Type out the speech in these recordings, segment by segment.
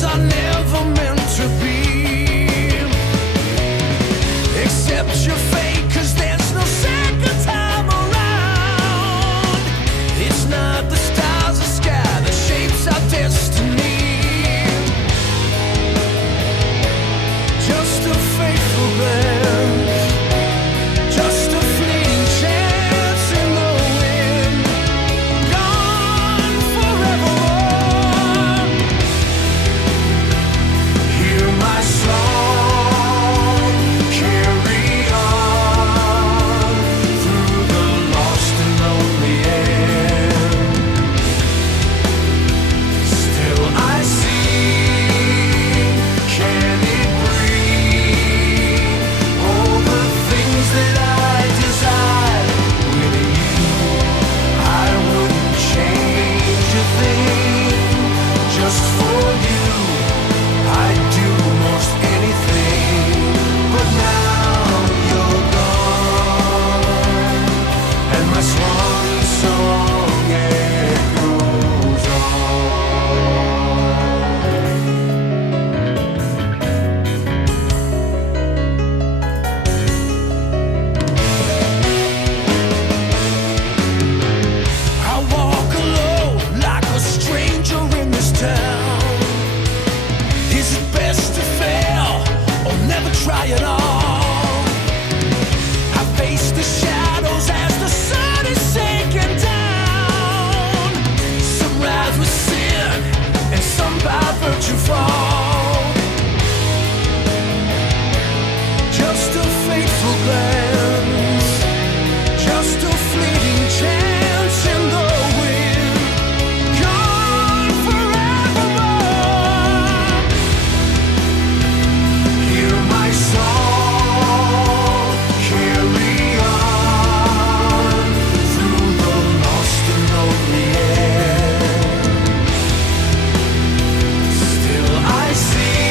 things are never meant to be. Accept your fate, 'cause there's no second time around. It's not the stars or sky that shapes our destiny. Just a faithful glance, just a fleeting chance in the wind, gone forevermore. Hear my song, carry on through the lost and lonely end. Still I see, can it breathe? All the things that I desire with you, I wouldn't change a thing. Just for you, I'd do most anything. But now you're gone, and my swan song echoes I walk alone like a stranger in this town. Is it best to fail or never try at all? I face the shadows as the sun is sinking down. Some rise with sin and some by virtue fall. Just a fateful glance, just a fleeting chance in the wind, gone forevermore. Hear my song, carry on through the lost and lonely end. Still I see,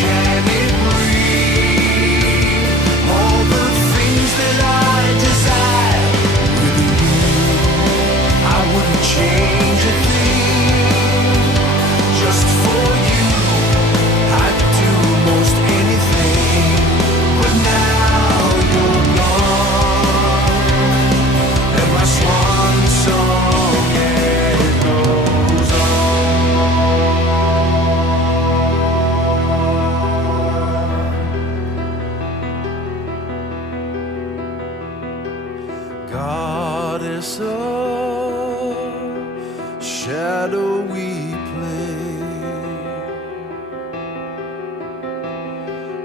can it breathe? All the things that I desire with you, I wouldn't change a thing. Just for you, I'd do most anything. But now you're gone, and my swan song echoes on. Goddess of shadowy play,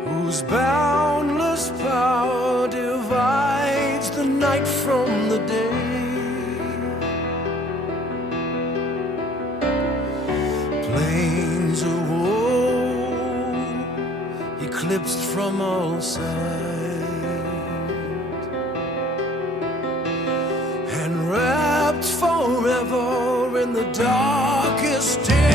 whose boundless power divides the night from the day. Plains of woe, eclipsed from all sight, and wrapped forever in the darkest dim